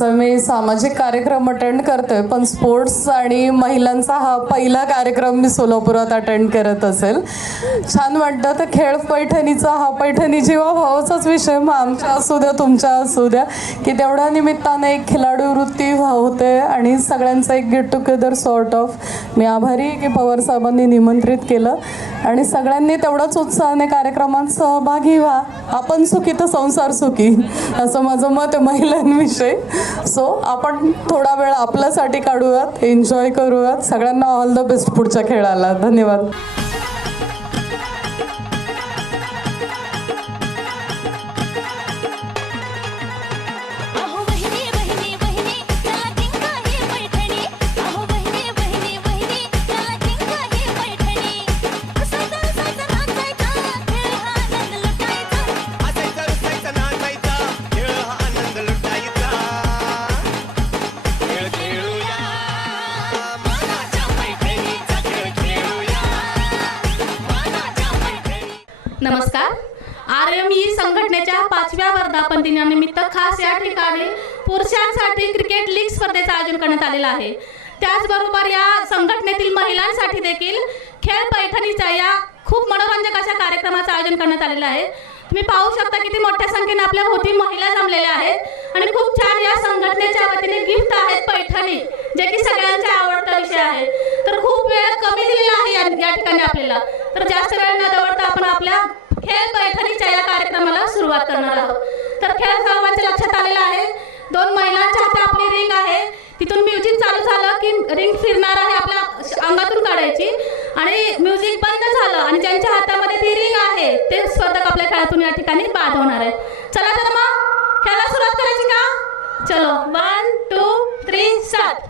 तसं मी सामाजिक कार्यक्रम अटेंड करते पण स्पोर्ट्स आणि महिलांचा हा पहिला कार्यक्रम मी सोलापुरात अटेंड करत असेल. छान वाटतं तर खेळ पैठणीचा हा पैठणी जीवा भावाचाच विषय मग आमच्या असू द्या तुमच्या असू द्या की तेवढ्या निमित्ताने एक खिलाडू वृत्ती होते आणि सगळ्यांचं एक गेट टुगेदर सॉर्ट ऑफ मी आभारी की पवार साहेबांनी निमंत्रित केलं. आणि सगळ्यांनी तेवढाच उत्साहाने कार्यक्रमात सहभागी व्हा. आपण सुखी तर संसार सुखी. असं माझं मत आहे महिलांविषयी. सो आपण थोडा वेळ आपल्यासाठी काढूयात. एन्जॉय करूयात. सगळ्यांना ऑल द बेस्ट पुढच्या खेळाला. धन्यवाद. ई पाचव्या वर्धापन दिनानिमित्त खास या ठिकाणी पुरुषांसाठी क्रिकेट लीग स्पर्धेचं आयोजन करण्यात आलेलं आहे. त्याचबरोबर या संघटनेतील महिलांसाठी देखील खेळ पैठणीच्या या खूप मनोरंजक अशा कार्यक्रमाचं आयोजन करण्यात आलेलं आहे. तुम्ही पाहू शकता किती मोठ्या संख्येने आपल्या भोवती महिला जमलेल्या आहेत आणि खूप छान या संघटनेच्या वतीने गिफ्ट आहेत पैठणी जे की सगळ्यांचा आवडता विषय आहे. तर खूप वेळ कमी दिलेला आहे या ठिकाणी आपल्याला. तर जास्त वेळ न दवडता आपण आपल्या खेळ पैठणीच्या या कार्यक्रमाला सुरुवात करणार आहोत. तर खेळ सर्वांच्या लक्षात आलेला आहे. दोन महिलांच्या हातात आपली रिंग आहे. तिथून म्युझिक चालू झालं की रिंग फिरणार आहे आपल्या अंगातून काढायची. आणि म्युझिक बंद झालं आणि ज्यांच्या हातामध्ये ती रिंग आहे ते स्पर्धक आपल्या खेळातून या ठिकाणी बाद होणार आहे चला तर मग खेळाला सुरुवात करायची का? चलो. वन टू थ्री सात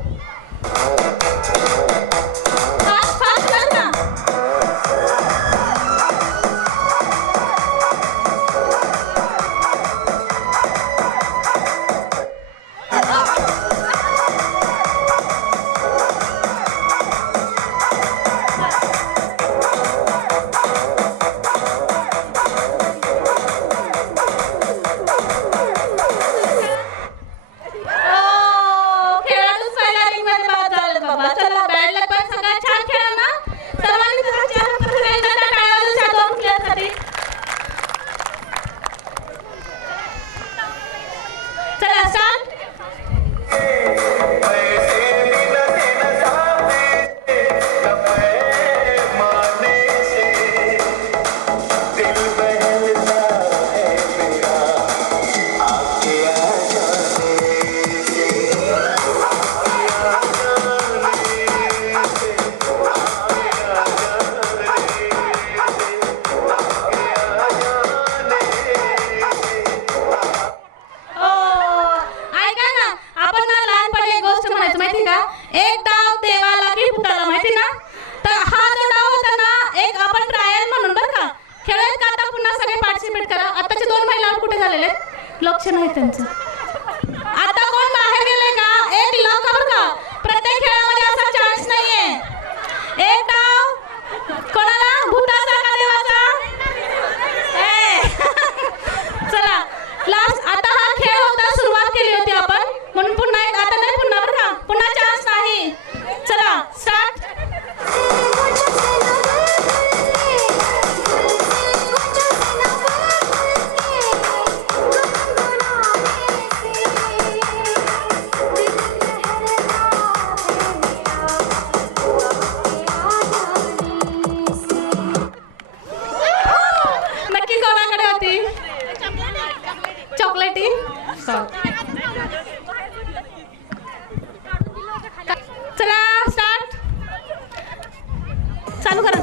चालू करा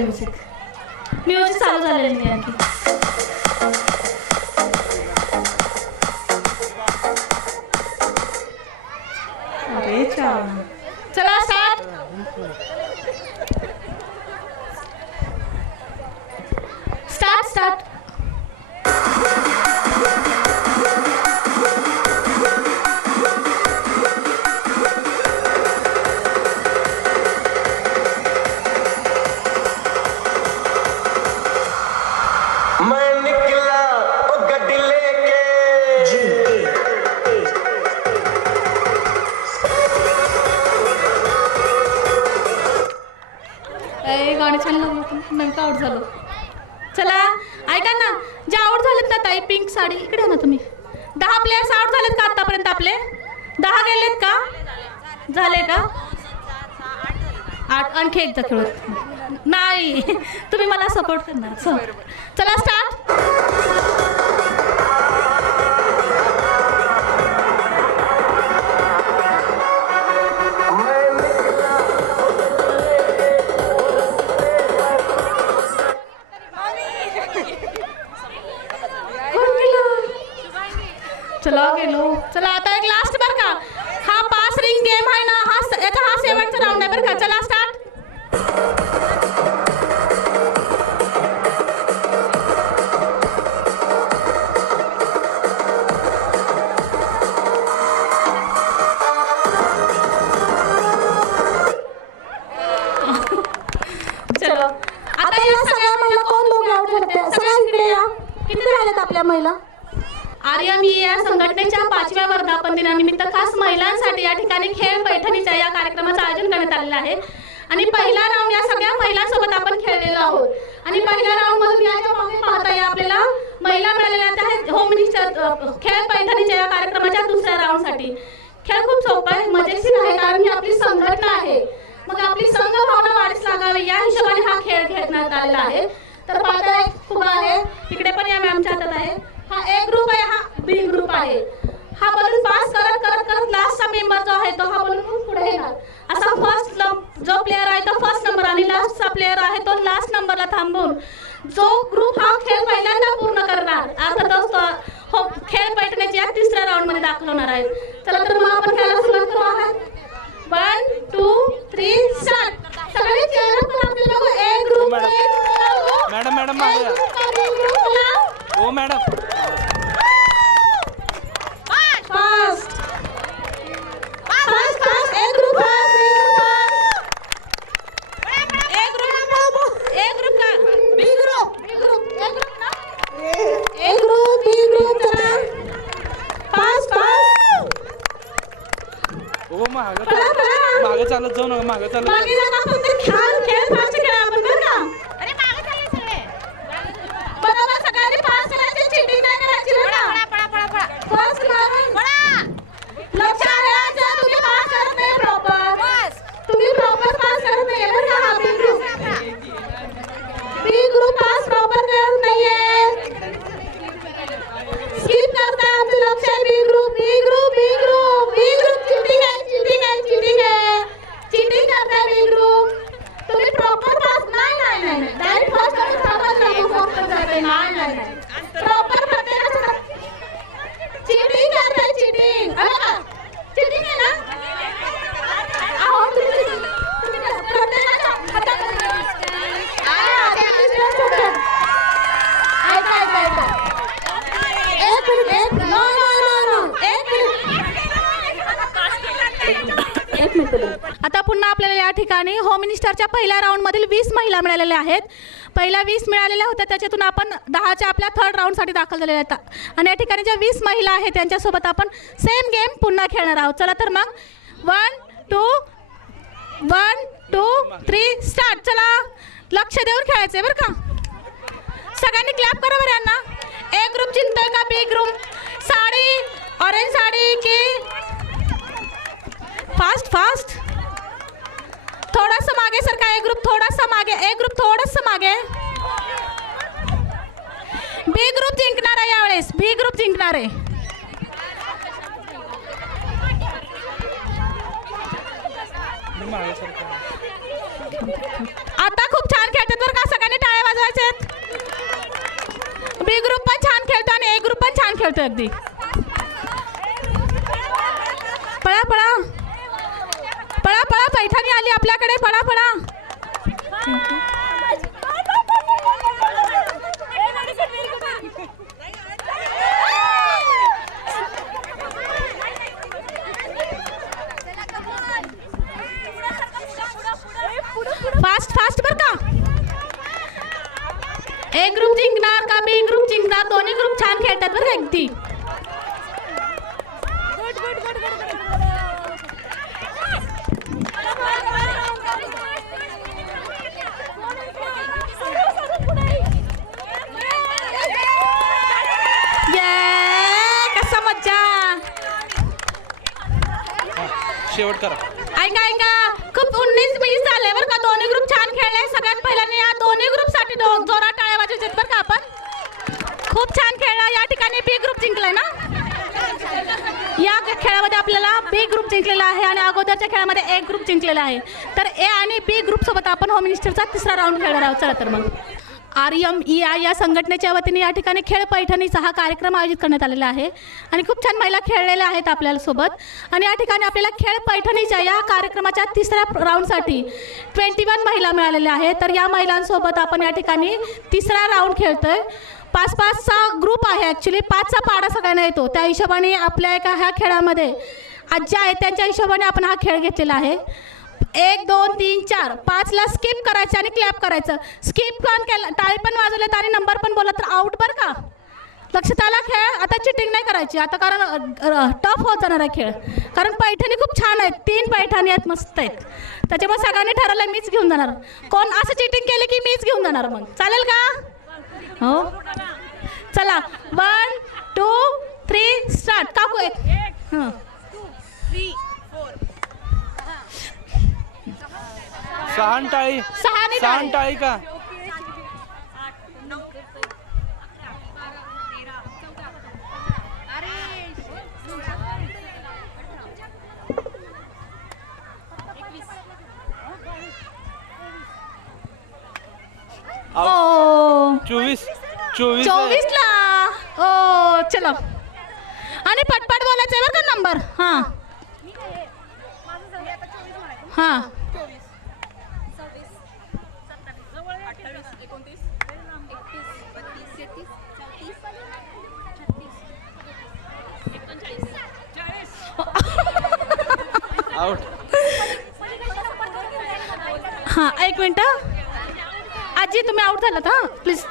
आणखी चालू एकदा खेळत नाही तुम्ही मला सपोर्ट करणार. चला. स्टार्ट चला गेलो. चला आता एक लास्ट बर का. हा पाच रिंग गेम आहे ना दुसऱ्या खेळ खूप सोपा आहे मजेशीर आहे कारण ही आपली संघटना आहे. मग आपली संघ भावना वाढीस लागावी या हिशोबाने हा खेळ खेळण्यात आलेला आहे. तर पाहता एक फुगा आहे तिकडे पण या मॅमच्या हातात आहे. हा ए ग्रुप आहे हा बी ग्रुप आहे. हा बलून पास करत करत करत लास्टचा मेंबर जो आहे तो हा बलून पुढे येणार. असा फर्स्ट जो प्लेअर आहे तो फर्स्ट नंबर आणि लास्टचा प्लेअर आहे तो लास्ट नंबरला थांबून जो ग्रुप हा खेळ पहिल्यांदा पूर्ण करणार अर्थातच हो खेळ पैठण्याची या तिसऱ्या राऊंडमध्ये दाखवणार आहे. चला तर मग आपण खेळायला सुरुवात करू आहात. वन टू थ्री स्टार्ट सगळे चेहरा पण आपले बघू. ए ग्रुप मॅडम, मॅडम, या. ग्रुप हो madam. Fast fast fast A group fast A group A group का B group B group A group ना ए ग्रुप बी ग्रुप चला फास्ट फास्ट हो मागं चला चला मागं चालत जाऊ नका मागं चालत मागे जाता फक्त खेळ खेळ फास्ट खेळा आपण बरं का अरे मागे चालले सगळे बरोबर सगळ्यांनी पास करायची चिटिंग नाही करायची बरं का पळा पळा पळा पळा फर्स्ट मारून पळा लक्षात ठेवायचं तुम्ही पास करत नाही प्रॉपर बस तुम्ही प्रॉपर पास करत नाहीये बरं का हा B group B group pass proper करत नाहीये स्किप करताय आमचं लक्ष आहे B group B group B group B group cheating आहे चिटिंग आहे चिटिंग आहे चिटिंग करताय बी ग्रुप तुम्ही प्रॉपर पास नाही नाही नाही नाही डायरेक्ट फर्स्टमध्ये थांबत नको फक्त जाते नाही नाही नाही प्रॉपर प्रत्येकाचं चिटिंग करताय चिटिंग चिटिंग आहे ना अहो, तुम्ही- तुम्ही कसं प्रत्येकाच्या हातामध्ये- आ, ते दुसऱ्या सोबत. ऐका, ऐका, ऐका. एक मिनिट, एक नो नो नो नो एक मिनिट एक मिनिट आता पुन्हा आपल्याला या ठिकाणी होम मिनिस्टरच्या पहिल्या राऊंडमधील वीस महिला मिळालेल्या आहेत. पहिल्या वीस मिळालेल्या होत्या त्याच्यातून आपण दहाच्या आपल्या थर्ड राऊंडसाठी दाखल झालेल्या आहेत. आणि या ठिकाणी ज्या वीस महिला आहेत त्यांच्यासोबत आपण सेम गेम पुन्हा खेळणार आहोत. चला तर मग one two one two three start चला लक्ष देऊन खेळायचंय बरं का? सगळ्यांनी क्लॅप करा बरं यांना. ए ग्रुप जिंकतोय का B group sari orange sari की फास्ट फास्ट मागे सर का? ए ग्रुप थोडासा मागे ए ग्रुप थोडस मागे. बी ग्रुप जिंकणार आहे यावेळेस. बी ग्रुप जिंकणार आहे. आता खूप छान खेळतात बरं का? सगळ्यांनी टाळ्या वाजवायचे. बी ग्रुप पण छान खेळतो आणि ए ग्रुप पण छान खेळतो अगदी. पळा पळा. बघा पैठणी आली आपल्याकडे पडा पळा फास्ट फास्ट बर का? एक ग्रुप जिंकणार का बी ग्रुप जिंकणार? दोन्ही ग्रुप छान खेळतात बरं अगदी सपोर्ट करा. ऐका ऐका. खूप उन्नीस वीस झाले बरं का दोन्ही ग्रुप छान खेळले. सगळ्यात पहिल्यांदा या दोन्ही ग्रुपसाठी साठी जोरात टाळ्या वाजवत बरं का आपण. खूप छान खेळला. या ठिकाणी बी ग्रुप जिंकलाय ना? या खेळामध्ये आपल्याला बी ग्रुप जिंकलेला आहे आणि अगोदरच्या खेळामध्ये ए ग्रुप जिंकलेला आहे. तर ए आणि बी ग्रुप सोबत आपण होम मिनिस्टरचा तिसरा राऊंड खेळणार आहोत. चला तर मग. आर एम ई आय या संघटनेच्या वतीने या ठिकाणी खेळ पैठणीचा हा कार्यक्रम आयोजित करण्यात आलेला आहे. आणि खूप छान महिला खेळलेल्या आहेत आपल्यासोबत आणि या ठिकाणी आपल्याला खेळ पैठणीच्या या कार्यक्रमाच्या तिसऱ्या राऊंडसाठी ट्वेंटी वन महिला मिळालेल्या आहेत. तर या महिलांसोबत आपण या ठिकाणी तिसरा राऊंड खेळतो आहे पाच पाचचा ग्रुप आहे ॲक्च्युली पाचचा पाडा सगळ्यांना येतो. त्या हिशोबाने आपल्या एका ह्या खेळामध्ये आज्या आहेत त्यांच्या हिशोबाने आपण हा खेळ घेतलेला आहे. एक दोन तीन चार. पाचला स्किप करायचं आणि क्लॅप करायचं. स्किप पण केलं टाळी पण वाजवलेत आणि नंबर पण बोलला तर आउट बरं का? लक्षात आला खेळ? आता चिटिंग नाही करायची. आता कारण टफ होत जाणार आहे खेळ. कारण पैठणी खूप छान आहेत. तीन पैठणी आहेत मस्त आहेत. त्याच्यामुळे सगळ्यांनी ठरवलं मीच घेऊन जाणार. कोण असं चिटिंग केलं की मीच घेऊन जाणार मग? चालेल का? हो? चला. वन टू थ्री स्टार्ट काकू एक. हां सहान टाळी सहाने टाळी. टाळी का चोवीस चोवीस आहे. चोवीसला. ओ चलो. आणि पटपट बोलायचं बरं का नंबर हां. हां. आउट हां एक मिनटं. आजी तुम्ही आउट झालात हां? प्लीज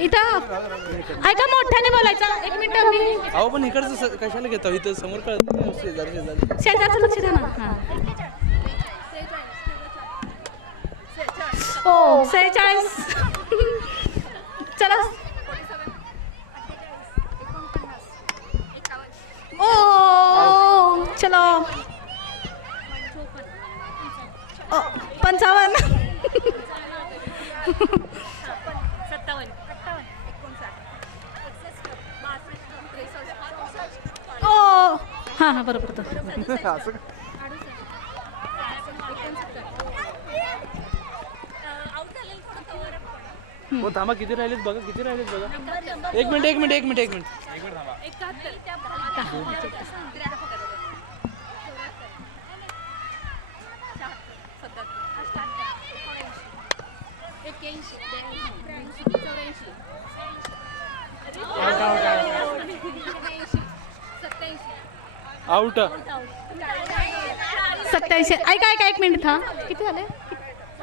इथं. ऐका मोठ्याने बोलायचं. एक मिनटं मी अहो पण इकडचं कशाला घेतो? इथं समोर कळत नाही शेजारी शेजारी. शेजारचं लक्ष द्या ना. हां. ओ सेहेचाळीस चला ओ चलो ओ, पंचावन्न ओ हां हां बरोबर बरोबर. हो थांबा किती राहिलेत बघा किती राहिलेत बघा? एक मिनिट एक मिनिट एक मिनिट एक मिनिट. आउट सत्याऐंशी. ऐका ऐका एक मिनिट हा. किती झाले?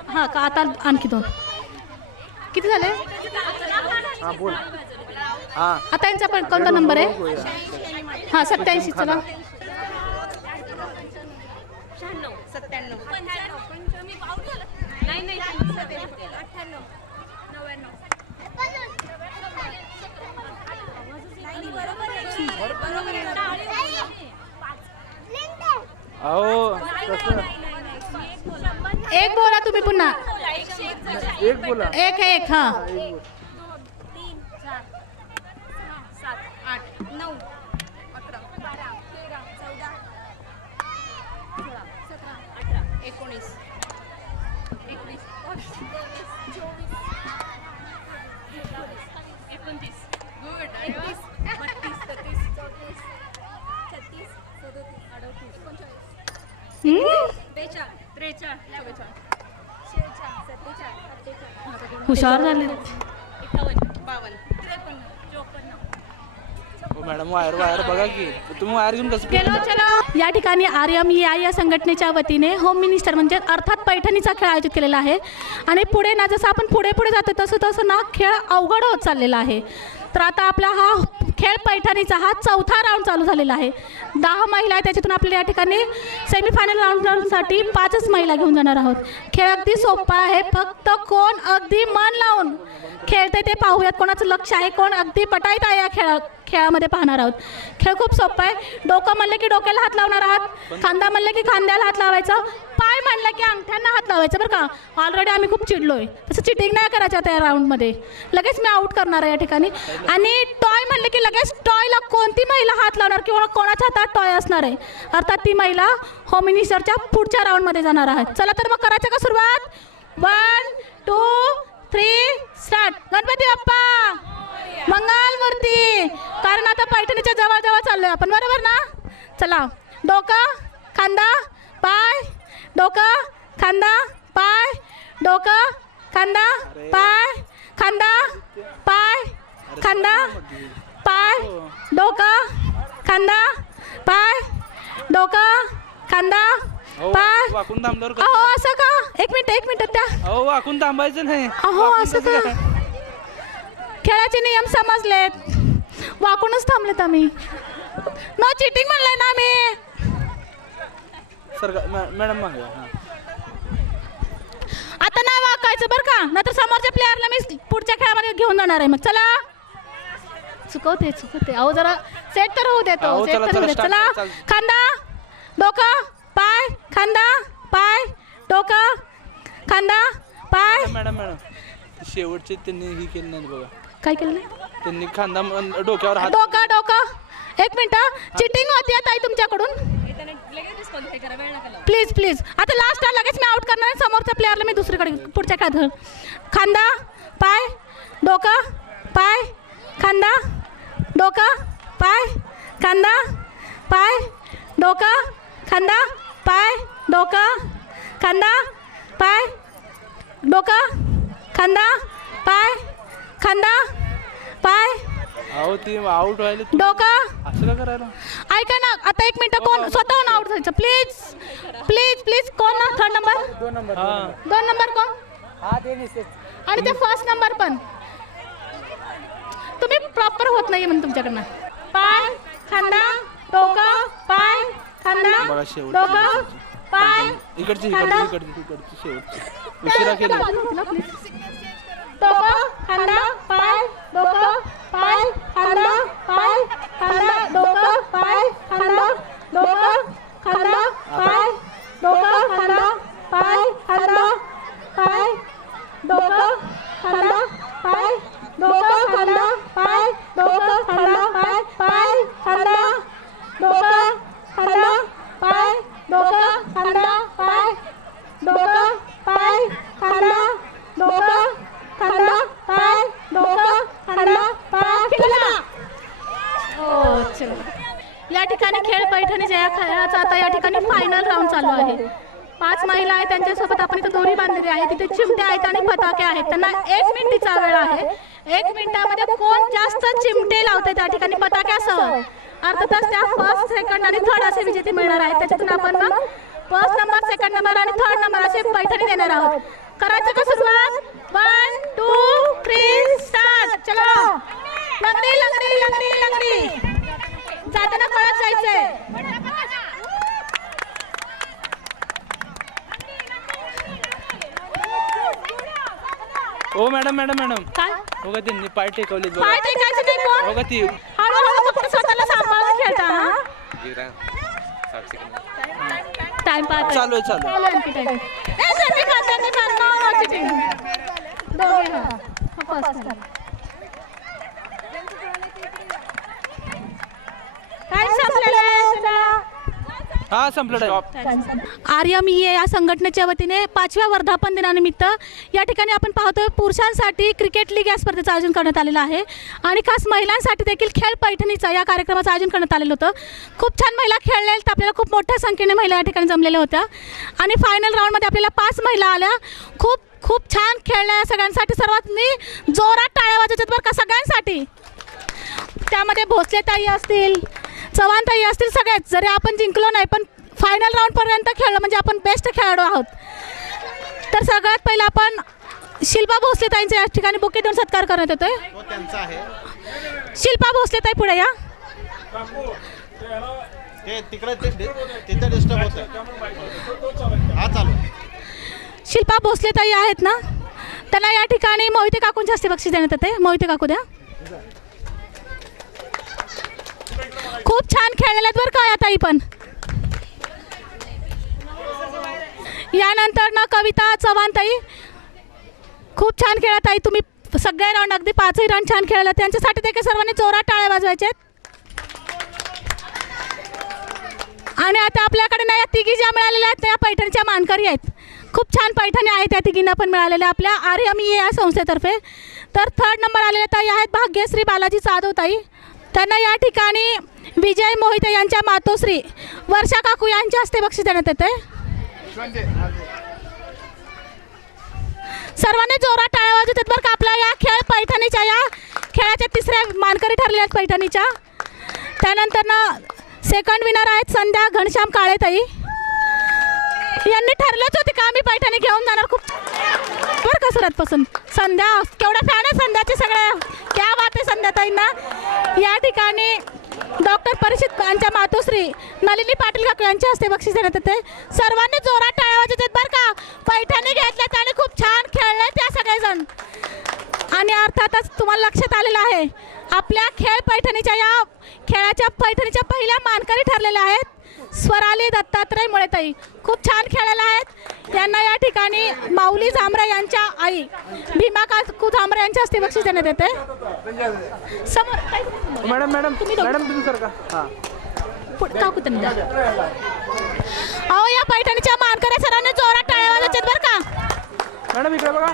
हां का आता आणखी दोन. किती झाले? हा आता यांचा पण कोणता नंबर आहे? हां सत्याऐंशी चला. अहो एक बोला तुम्ही पुन्हा. एक बोला. एक एक हां. हुशार झाले. हो मॅडम वायर वायर बघा की. तुम्ही वायर घेऊन कसं गेलो चलो. या ठिकाणी आर एम ई आय या संघटनेच्या वतीने होम मिनिस्टर म्हणजे अर्थात पैठणीचा खेळ आयोजित केलेला आहे. आणि पुढे ना जसं आपण पुढे पुढे जातो तसं तसं ना खेळ अवघड होत चाललेला आहे. तर आता आपला हा खेळ पैठणीचा हा चौथा राऊंड चालू झालेला आहे. दहा महिला आहे त्याच्यातून आपल्याला या ठिकाणी सेमीफायनल राऊंडसाठी पाचच महिला घेऊन जाणार आहोत. खेळ अगदी सोपा आहे फक्त कोण अगदी मन लावून खेळते ते पाहूयात. कोणाचं लक्ष आहे कोण अगदी पटाईत आहे या खेळा खेळामध्ये पाहणार आहोत. खेळ खूप सोपा आहे. डोकं म्हणलं की डोक्याला हात लावणार आहात. खांदा म्हणलं की खांद्याला हात लावायचा. पाय म्हणलं की अंगठ्यांना हात लावायचं बरं का. ऑलरेडी आम्ही खूप चिडलोय. तसं चिटिंग नाही करायचं त्या राऊंडमध्ये लगेच मी आऊट करणार आहे या ठिकाणी. आणि टॉय म्हणलं की लगेच टॉयला कोणती महिला हात लावणार किंवा कोणाच्या हातात टॉय असणार आहे? अर्थात ती महिला होम मिनिस्टरच्या पुढच्या राऊंडमध्ये जाणार आहात चला तर मग करायचं का सुरुवात? One two three start Ganpati Bappa. मंगल मूर्ती. कारण आता पैठणीच्या जवळ जवळ चाललोय आपण. बरोबर ना? चला. डोकं खांदा पाय. डोकं खांदा पाय. डोकं खांदा पाय. खांदा पाय. खांदा पाय. डोकं खांदा पाय. डोकं खांदा अहो, पाय वाकून थांबल्यावर कसं- अहो असं का? एक मिनिट एक मिनिट त्या अहो वाकून थांबायचं नाही. अहो वाकून असं कसं का? काय? खेळाचे नियम समजलेत. वाकूनच थांबलेत आम्ही. नो चिटिंग म्हणलंय ना सर मॅ- मॅडम मागे हां. आता नाही वाकायचं बरं का? नाहीतर समोरच्या प्लेअरला मी पुढच्या खेळामध्ये घेऊन जाणार आहे मग. चला. चुकवते चुकवते. अहो जरा सेट तर होऊ देतो अहो, सेट चला, तर होऊ चला, दे. start चला. करा. खांदा. डोकं. पाय खांदा पाय डोकं खांदा पाय. Madam madam. शेवटचे त्यांनी ही केली नाही बघा. काय केलं नाही? त्यांनी खांदा म- डोक्यावर हात डोका डोका. एक मिनिट. चिटिंग होती ताई तुमच्याकडून. प्लीज प्लीज आता लास्ट लगेच मी आउट करणार आहे. समोरच्या प्लेअरला मी दुसरीकडे पुढच्या खेळात खांदा पाय डोका पाय खांदा डोका पाय खांदा पाय डोका खांदा पाय डोका खांदा पाय डोका खांदा पाय खांदा पाय. अहो ती आउट व्हायला तू- डोका. असं का करायला? ऐका ना आता एक मिनिट कोण? स्वतःहून आउट व्हायचं. प्लीज प्लीज प्लीज कोण ना थर्ड नंबर हां. दोन नंबर कोण? आणि ते फर्स्ट नंबर पण. तुम्ही प्रॉपर होत नाही म्हणून तुमच्याकडनं. पाय खांदा डोकं पाय बघा शेवट. इकडची. इकडची इकडची इकडची शेवट उशिरा केली. डोकं खांदा पाय. डोकं पाय. खांदा पाय. पाय. ठिकाणी खेळ पैठणीच्या या खेळाचा आता या ठिकाणी फायनल राऊंड चालू आहे. पाच महिला आहेत त्यांच्यासोबत आपण इथे दोरी बांधलेली आहे. तिथे चिमटे आहेत आणि फटाके आहेत. त्यांना एक मिनिटीचा वेळ आहे. एक मिनिटामध्ये कोण जास्त चिमटे लावते त्या ठिकाणी फटाक्यासह? अर्थातच त्या फर्स्ट सेकंड आणि थर्ड असे विजेते मिळणार आहेत. त्याच्यातून आपण मग फर्स्ट नंबर सेकंड नंबर आणि थर्ड नंबर असे पैठणी देणार आहोत. करायचं का सुरुवात? वन टू थ्री स्टार्ट चलो. लंगडी लंगडी लंगडी लंगडी. जायचंय हो मॅडम मॅडम मॅडम. काय? का त्यांनी पाय टेकवलेत बघा पाय टेकायचं नाही कोण? का ती. हळूहळू फक्त स्वतःला सांभाळून खेळता हा? टाइम पास चालू आहे, चालू. चालू आणखी. ए, करणार. दोघे हा. हा संपलं time. आर्यम या संघटनेच्या वतीने पाचव्या वर्धापन दिनानिमित्त या ठिकाणी आपण पाहतोय पुरुषांसाठी क्रिकेट लीग या स्पर्धेचं आयोजन करण्यात आलेलं आहे. आणि खास महिलांसाठी देखील खेळ पैठणीचा या कार्यक्रमाचं आयोजन करण्यात आलेलं होतं. खूप छान महिला खेळल्या तर आपल्याला खूप मोठ्या संख्येने महिला या ठिकाणी जमलेल्या होत्या. आणि फायनल राऊंडमध्ये आपल्याला पाच महिला आल्या. खूप खूप छान खेळल्या सगळ्यांसाठी. सर्वांनी जोरात टाळ्या वाजवतात बरं का सगळ्यांसाठी. त्यामध्ये भोसले ताई असतील चव्हाण ताई असतील सगळेच जरी आपण जिंकलो नाही पण फायनल राऊंडपर्यंत खेळलो म्हणजे आपण बेस्ट खेळाडू आहोत. तर सगळ्यात पहिलं आपण शिल्पा भोसले ताईंचा या ठिकाणी बुके देऊन सत्कार करण्यात येतोय. शिल्पा भोसले ताई पुढे या. शिल्पा भोसले ताई आहेत ना? त्यांना या ठिकाणी मोहिते काकूंच्या हस्ते बक्षीस देण्यात येते मोहिते काकू द्या. खूप छान खेळलेल्या आहेत बरं का ताई पण. यानंतर ना कविता चव्हाण ताई. खूप छान खेळत ताई तुम्ही. सगळे राऊंड अगदी पाचही राऊंड छान खेळला त्यांच्यासाठी देखील सर्वांनी जोरात टाळ्या वाजवायचे आणि आता आपल्याकडे ना या तिघी ज्या मिळालेल्या आहेत त्या पैठणच्या मानकरी आहेत. खूप छान पैठणी आहेत त्या तिघींना पण मिळालेल्या आपल्या आर ई या संस्थेतर्फे. तर थर्ड नंबर आलेल्या ताई आहेत भाग्यश्री बालाजी जाधव ताई. त्यांना या ठिकाणी विजय मोहिते यांच्या मातोश्री. वर्षा काकू यांच्या हस्ते बक्षीस देण्यात येते सर्वांनी जोरात टाळ्या वाजवत आहेत बरं का आपल्या या खेळ पैठणीच्या. या खेळाच्या तिसऱ्या मानकरी ठरलेल्या आहेत पैठणीच्या. त्यानंतर ना सेकंड विनर आहेत संध्या घनश्याम काळेताई. यांनी ठरलंच होते का आम्ही पैठणी घेऊन जाणार? खूप बरं का सुरतपासून संध्या केवढ्या फॅन आहे संध्याचे सगळ्या. क्या बात आहे संध्याताईंना. या ठिकाणी डॉक्टर परिषद यांच्या मातोश्री नलिनी पाटील काकू यांच्या हस्ते बक्षीस देण्यात येते. सर्वांनी जोरात टाळ्या वाजवत बरं का? पैठणी घेतल्यात आणि खूप छान खेळले त्या सगळेजण. आणि अर्थातच तुम्हाला लक्षात आलेलं आहे आपल्या खेळ पैठणीच्या या खेळाच्या पैठणीच्या पहिल्या मानकरी ठरलेल्या आहेत. स्वराली दत्तात्रय मुळेताई. खूप छान खेळलेल्या आहेत. यांना या ठिकाणी माऊली झांबरे यांच्या आई भीमा काकू झांबरे यांच्या हस्ते बक्षीस देण्यात येते. समोर मॅडम मॅडम तुम्ही. मॅडम तुम्ही सर का काकू. अहो या पैठणीच्या मानकरी सरांनी जोरात टाळ्या वाजवतात बरं का. मॅडम इकडे बघा.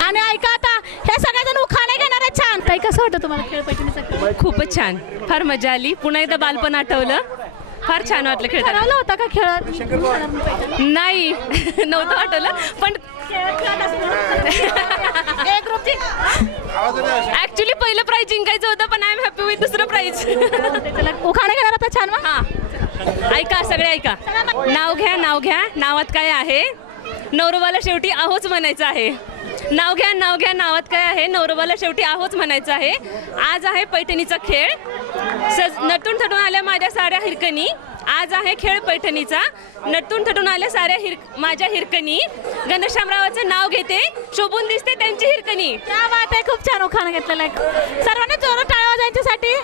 आणि ऐका आता हे सगळेजण उखाणे घेणार आहेत. छान. ताई कसं वाटतं तुम्हाला खेळ पैठणीचा खेळ? खूपच छान. फार मजा आली. पुन्हा एकदा बालपण आठवलं. फार छान वाटलं खेळताना. ठरवलं होतं का खेळत? नाही. नव्हतं आठवलं पण ऍक्च्युली पहिलं प्राइज जिंकायचं होतं पण आय एम हॅपी विथ दुसरं प्राइज उखाणे घेणार होता छान मग? हा. ऐका सगळे ऐका. नाव घ्या नाव घ्या. नावात काय आहे? नवरोबाला शेवटी आहोच म्हणायचं आहे. नाव घ्या नाव घ्या नावात काय आहे? नवरोबाला शेवटी आहोच म्हणायचं आहे. आज आहे पैठणीचा खेळ. सज नटून थटून आल्या माझ्या साऱ्या हिरकणी. आज आहे खेळ पैठणीचा. नटून थटून आल्या साऱ्या हिर माझ्या हिरकणी. घनश्यामरावाचं नाव घेते. शोभून दिसते त्यांची हिरकणी. त्या बात आहे खूप छान उखाणं घेतलेलं आहे. सर्वांनी जोरात टाळ्या वाजवायच्यासाठी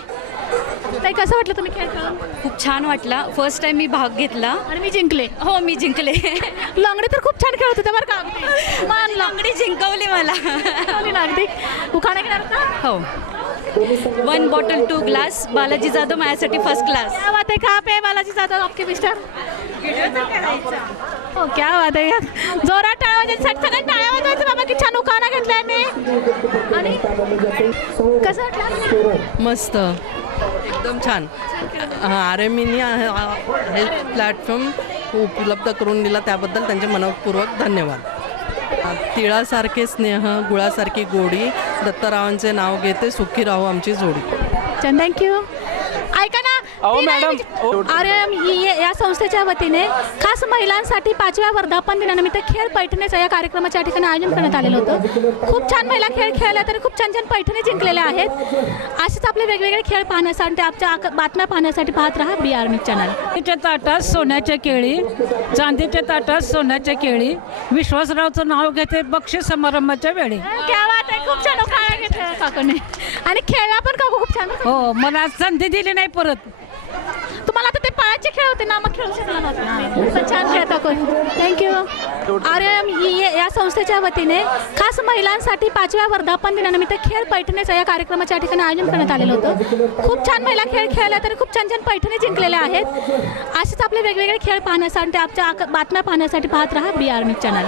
ताई कसं वाटलं तुम्ही खेळ खेळून? खूप छान वाटला. फर्स्ट टाइम मी भाग घेतला. आणि मी जिंकले. हो मी जिंकले. लंगडी तर खूप छान खेळत होते बरं का मान लंगडी जिंकवली मला. अगदी. उखाणे घेणार हो. One bottle two glass Balaji Jadhav माझ्यासाठी फर्स्ट क्लास क्या बात है कहाँ पे है बालाजी जाधव आपके मिस्टर हो क्या बात आहे. जोरात टाळ्या वाजवायच्या सगळ्या टाळ्या वाजवायचं बाबा की छान उखाणा घेतलाय आणि कसं वाटलं? मस्त. एकदम छान. आर एम ईनी हे प्लॅटफॉर्म उपलब्ध करून दिला त्याबद्दल त्यांचे मनपूर्वक धन्यवाद. तिळासारखे स्नेह गुळासारखी गोडी दत्तरावांचे नाव घेते सुखी राहू आमची जोडी. थँक्यू अहो, मॅडम. म्हणजे- अरे ही- या संस्थेच्या वतीने खास महिलांसाठी पाचव्या वर्धापन दिनानिमित्त खेळ पैठणीचं या कार्यक्रमाच्या ठिकाणी आयोजन करण्यात आलेलं होतं. खूप छान महिला खेळ खेळल्या तरी खूप छान छान पैठणी जिंकलेल्या आहेत. असेच आपले वेगवेगळे खेळ पाहण्यासाठी आमच्या बातम्या पाहण्यासाठी पाहत राहा बी आर न्यूज चॅनल चांदीच्या ताटात सोन्याच्या केळी चांदीच्या ताटात सोन्याच्या केळी. विश्वासरावचं नाव घेते बक्षीस समारंभाच्या वेळी. खूप छान काकूने. आणि खेळला पण काकू खूप छान. का? हो मला संधी दिली नाही परत. तुम्हाला आता ते पळाचे खेळ होते ना मग खेळू शकला नव्हता पण छान खेळता नको थँक्यू आर एम या संस्थेच्या वतीने खास महिलांसाठी पाचव्या वर्धापन दिनानिमित्त खेळ पैठणीचं या कार्यक्रमाच्या ठिकाणी आयोजन करण्यात आलेलं होतं. खूप छान महिला खेळ खेळल्या तर खूप छान छान पैठणी जिंकलेल्या आहेत. असेच आपले वेगवेगळे खेळ पाहण्यासाठी आमच्या आक- बातम्या पाहण्यासाठी पाहत राहा बी आर न्यूज चॅनल